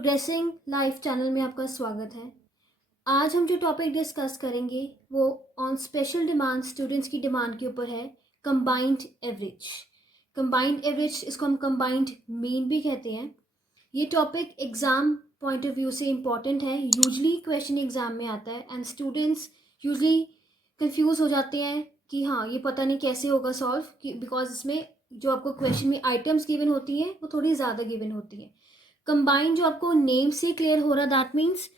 Progressing life channel में आपका स्वागत है। आज हम जो टॉपिक डिस्कस करेंगे वो ऑन स्पेशल डिमांड स्टूडेंट्स की डिमांड के ऊपर है, कंबाइंड एवरेज। कंबाइंड एवरेज, इसको हम कंबाइंड मीन भी कहते हैं। ये topic exam point of view से इम्पॉर्टेंट है, यूजली क्वेश्चन एग्ज़ाम में आता है एंड स्टूडेंट्स यूजली कंफ्यूज हो जाते हैं कि हाँ ये पता नहीं कैसे होगा सॉल्व, बिकॉज इसमें जो आपको क्वेश्चन में आइटम्स गिवन होती हैं वो थोड़ी ज़्यादा गिवन होती हैं। कंबाइन जो आपको नेम से क्लियर हो रहा, that means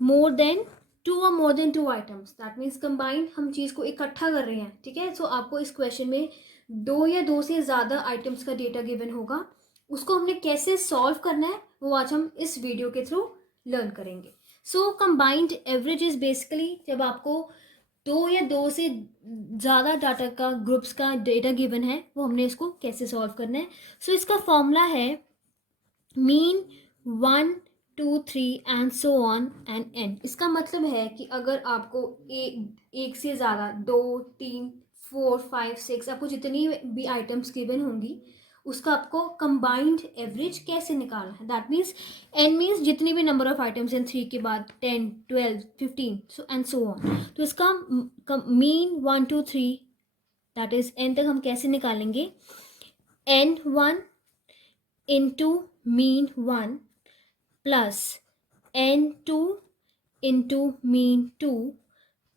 more than two और more than two items, that means combine हम चीज़ को इकट्ठा कर रहे हैं। ठीक है, सो आपको इस क्वेश्चन में दो या दो से ज़्यादा आइटम्स का डेटा गिवन होगा, उसको हमने कैसे सॉल्व करना है वो आज हम इस वीडियो के थ्रू लर्न करेंगे। सो कंबाइंड एवरेज इज बेसिकली जब आपको दो या दो से ज़्यादा डाटा का ग्रुप्स का डेटा गिवन है, वो हमने इसको कैसे सॉल्व करना है। सो इसका फॉर्मूला है mean 1 2 3 and so on and n. इसका मतलब है कि अगर आपको एक से ज़्यादा 2 3 4 5 6 आपको जितनी भी आइटम्स गिवन होंगी उसका आपको कंबाइंड एवरेज कैसे निकालना है। दैट मीन्स एन मीन्स जितनी भी नंबर ऑफ आइटम्स हैं, 3 के बाद 10 12 15 सो एंड सो ऑन। तो इसका मीन 1 2 3 दैट इज एन तक हम कैसे निकालेंगे। n1 into mean 1 plus n2 into mean 2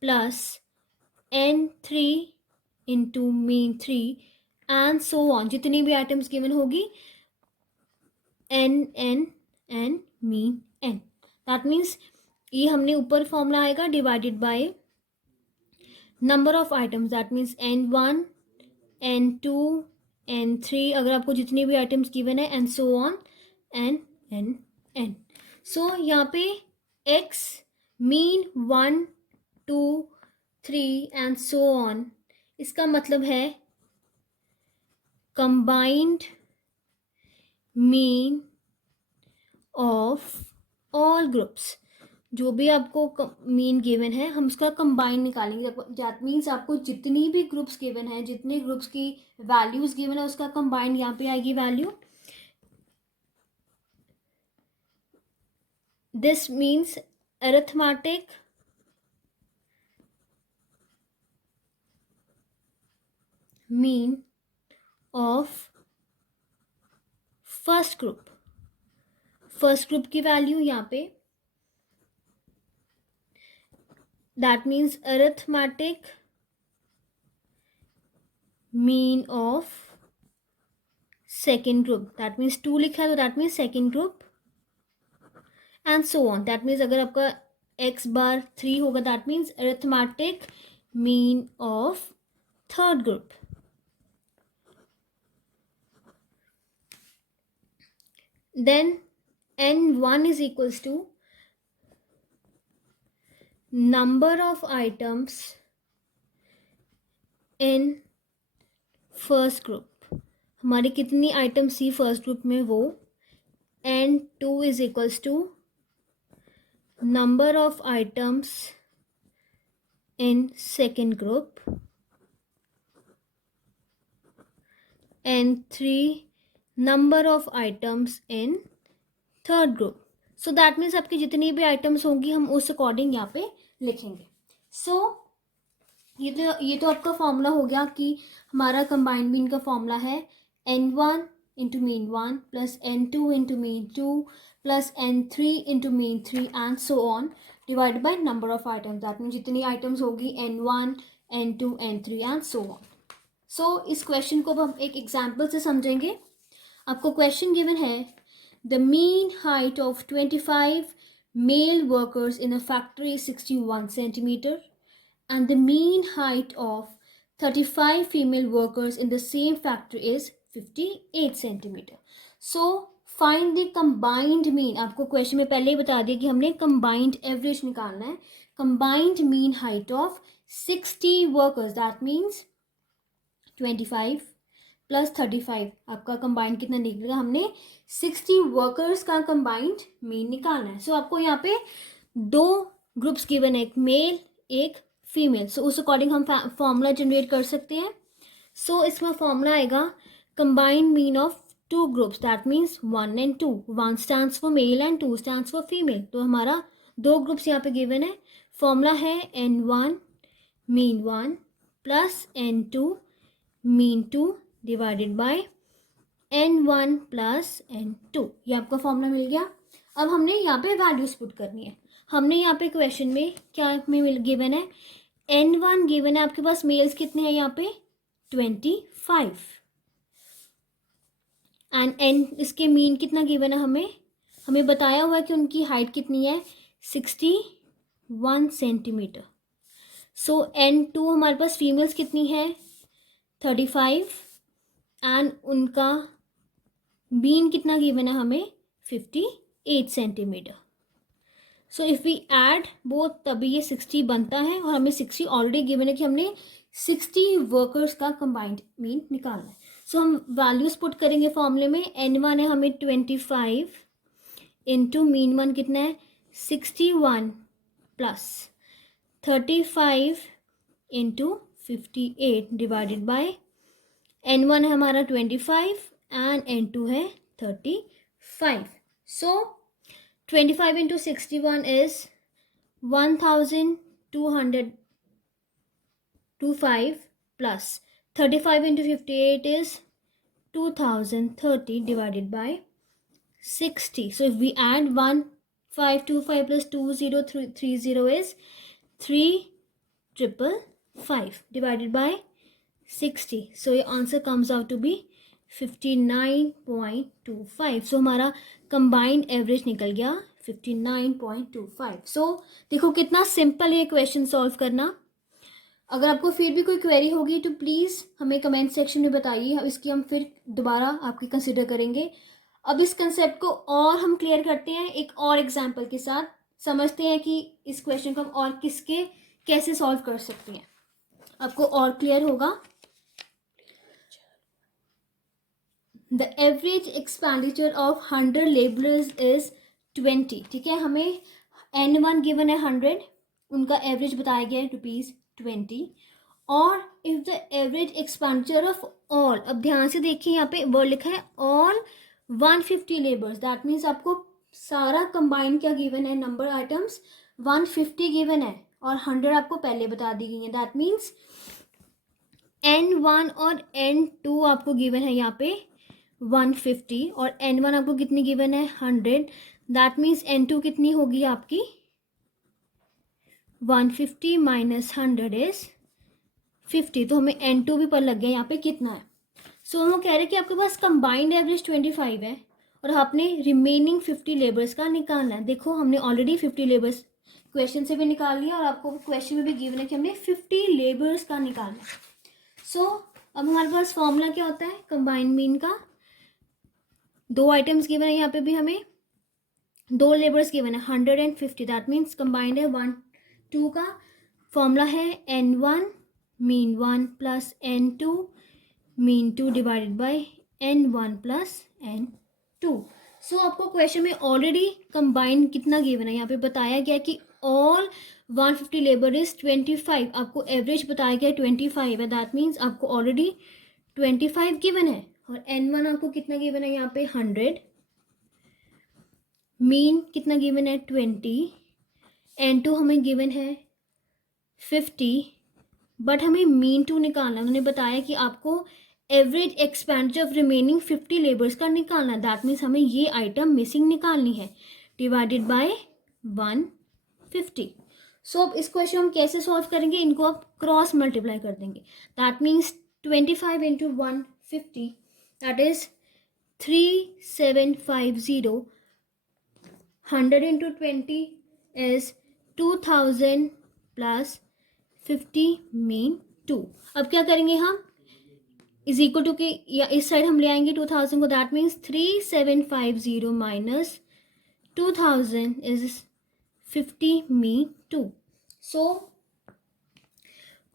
plus n3 into mean 3 and so on, जितनी भी आइटम्स गिवन होगी n n and mean n। That means ये हमने ऊपर फॉर्मूला आएगा divided by number of items, that means n1 n2 n3 अगर आपको जितनी भी आइटम्स गिवन है and so on and N N. So यहाँ पे x mean 1 2 3 and so on, इसका मतलब है combined mean of all groups. जो भी आपको मीन गिवन है हम उसका कंबाइन निकालेंगे। दैट मीन्स आपको जितनी भी ग्रुप्स गिवन है, जितने ग्रुप्स की वैल्यूज गिवन है उसका कंबाइन यहाँ पे आएगी value. This means arithmetic mean of first group. First group की वैल्यू यहाँ पे, that means arithmetic mean of second group. That means 2 लिखा है तो that means second group and so on. That means अगर आपका x बार 3 होगा that means arithmetic mean of third group. Then n1 is equals to number of items in first group। हमारी कितनी items थी first group में वो n2 is equals to number of items in second group n3 number of items in third group। So that means आपकी जितनी भी items होंगी हम उस अकॉर्डिंग यहाँ पे लिखेंगे। सो ये तो आपका फॉर्मूला हो गया कि हमारा कंबाइंड मीन का फॉर्मूला है n1 into mean 1 plus n2 into mean 2 plus n3 into mean 3 and so on divide by number of items. That mean जितनी आइटम्स होगी n1 n2 n3 and so on. सो इस question को अब हम एक example से समझेंगे। आपको क्वेश्चन गिवन है the mean height of 25 male workers in a factory 61 centimetre and the mean height of 35 female workers in the same factory is 58 centimeter. So find the combined mean। आपको question में पहले ही बता दिया कि हमने combined average निकालना है। combined mean height of 60 workers, that means 25 plus 35 आपका कंबाइंड कितना निकलेगा, हमने 60 वर्कर्स का कंबाइंड मीन निकालना है। सो आपको यहाँ पे दो ग्रुप्स गिवन है, एक मेल एक फीमेल। सो उस अकॉर्डिंग हम फॉर्मूला जनरेट कर सकते हैं। सो इसमें फॉर्मूला आएगा combined mean of two groups, that means 1 and 2. 1 stands for male and 2 stands for female. तो हमारा 2 ग्रुप्स यहाँ पे गिवन है. फॉर्मूला है n1 mean 1 plus n2 mean 2 divided by n1 plus n2. ये आपका फॉर्मूला मिल गया. अब हमने यहाँ पे वैल्यूज पुट करनी है. हमने यहाँ पे क्वेश्चन में क्या में गिवन है, n1 गिवन है आपके पास. मेल्स कितने हैं यहाँ पे 25 एंड n इसके मीन कितना गिवन है हमें बताया हुआ है कि उनकी हाइट कितनी है 61 सेंटीमीटर. सो n2 हमारे पास फीमेल्स कितनी है 35 एंड उनका मीन कितना गिवन है हमें 58 centimetre. So if we add both तभी ये 60 बनता है और हमें 60 ऑलरेडी गिवन है कि हमने 60 वर्कर्स का कंबाइंड मीन निकालना है. सो हम वैल्यूज पुट करेंगे फॉर्मूले में. n1 है हमें 25 इंटू मीन 1 कितना है 61 plus 35 into 58 divided by n1 है हमारा 25 एंड n2 है 35. सो 25 into 61 is 1225 plus 35 into 58 is 2030 divided by 60. So if we add 1525 plus 2030 is 3555 divided by 60. So your answer comes out to be 59.25. सो हमारा combined average निकल गया 59.25. सो देखो कितना simple है question solve करना. अगर आपको फिर भी कोई क्वेरी होगी तो प्लीज़ हमें कमेंट सेक्शन में बताइए. इसकी हम फिर दोबारा आपकी कंसिडर करेंगे. अब इस कंसेप्ट को और हम क्लियर करते हैं एक और एग्जाम्पल के साथ. समझते हैं कि इस क्वेश्चन को हम और किसके कैसे सॉल्व कर सकते हैं. आपको और क्लियर होगा. The average expenditure of 100 laborers is 20. ठीक है, हमें n1 गिवन है 100, उनका एवरेज बताया गया है ₹20. और if the average expenditure of all, अब ध्यान से देखिए यहाँ पे वर्ड लिखा है ऑल 150 लेबर्स. दैट मीन्स आपको सारा कंबाइन क्या गिवन है, नंबर आइटम्स 150 गिवन है और 100 आपको पहले बता दी गई है. दैट मीन्स n1 और n2 आपको गिवन है यहाँ पे 150 और n1 आपको कितनी गिवन है 100. दैट मीन्स n2 कितनी होगी आपकी 150 माइनस 100 इज 50. तो हमें n2 भी पर लग गया यहाँ पे कितना है. सो हम कह रहे हैं कि आपके पास कंबाइंड एवरेज 25 है और आपने रिमेनिंग 50 लेबर्स का निकालना है. देखो हमने ऑलरेडी 50 लेबर्स क्वेश्चन से भी निकाल लिया और आपको क्वेश्चन में भी गिवन है कि हमने 50 लेबर्स का निकालना है. सो अब हमारे पास फॉर्मूला क्या होता है कंबाइंड मीन का. 2 आइटम्स गिवन है यहाँ पे भी हमें 2 लेबर्स गिवन है 150. दैट मीन्स कंबाइंड है 1 2 का. फॉर्मूला है n1 mean 1 plus n2 mean 2 divided by n1 plus n2. सो आपको क्वेश्चन में ऑलरेडी कंबाइंड कितना गिवन है यहाँ पे बताया गया कि ऑल 150 लेबर इज 25. आपको एवरेज बताया गया 25 है. दैट मीन्स आपको ऑलरेडी 25 गिवन है और n1 आपको कितना गिवन है यहाँ पे 100. मीन कितना गिवन है 20. n2 हमें गिवन है 50 बट हमें मीन 2 निकालना है. उन्होंने बताया कि आपको average expenditure of remaining 50 labours का निकालना है. दैट मीन्स हमें ये आइटम मिसिंग निकालनी है डिवाइडेड बाय 150. सो अब इस क्वेश्चन हम कैसे सॉल्व करेंगे, इनको आप क्रॉस मल्टीप्लाई कर देंगे. That means 25 into 150 that is 3750. 100 into 20 is 2000 plus 50 mean 2. अब क्या करेंगे हम इज इक्वल टू के या इस साइड हम ले आएंगे 2000 को. That means 3750 minus 2000 is 50 mean 2. So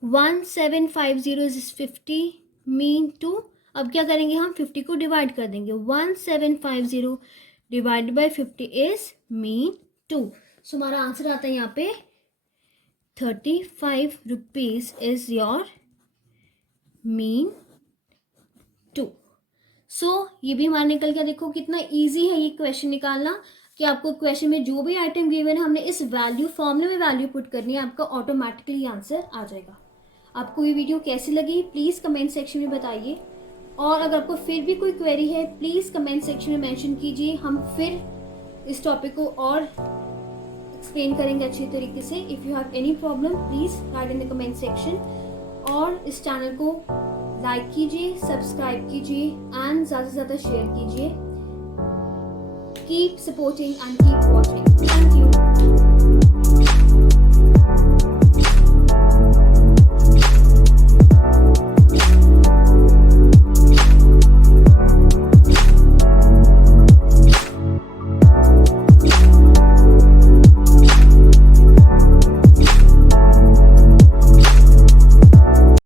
1750 is 50 mean 2. अब क्या करेंगे हम 50 को डिवाइड कर देंगे. 1750 डिवाइड बाई 50 इज मीन 2. सो हमारा आंसर आता है यहाँ पे 35 रुपीज इज योर मीन 2. ये भी हमारा निकल गया। देखो कितना ईजी है ये क्वेश्चन निकालना कि आपको क्वेश्चन में जो भी आइटम गिवन है हमने इस वैल्यू फॉर्मूले में वैल्यू पुट करनी है, आपका ऑटोमेटिकली आंसर आ जाएगा। आपको ये वीडियो कैसी लगी प्लीज़ कमेंट सेक्शन में बताइए, और अगर आपको फिर भी कोई क्वेरी है प्लीज़ कमेंट सेक्शन में मेंशन कीजिए, हम फिर इस टॉपिक को और एक्सप्लेन करेंगे अच्छी तरीके से। If you have any problem please write in the comment section, और इस चैनल को लाइक कीजिए, सब्सक्राइब कीजिए एंड ज़्यादा से ज़्यादा शेयर कीजिए। Keep supporting and keep watching. Thank you.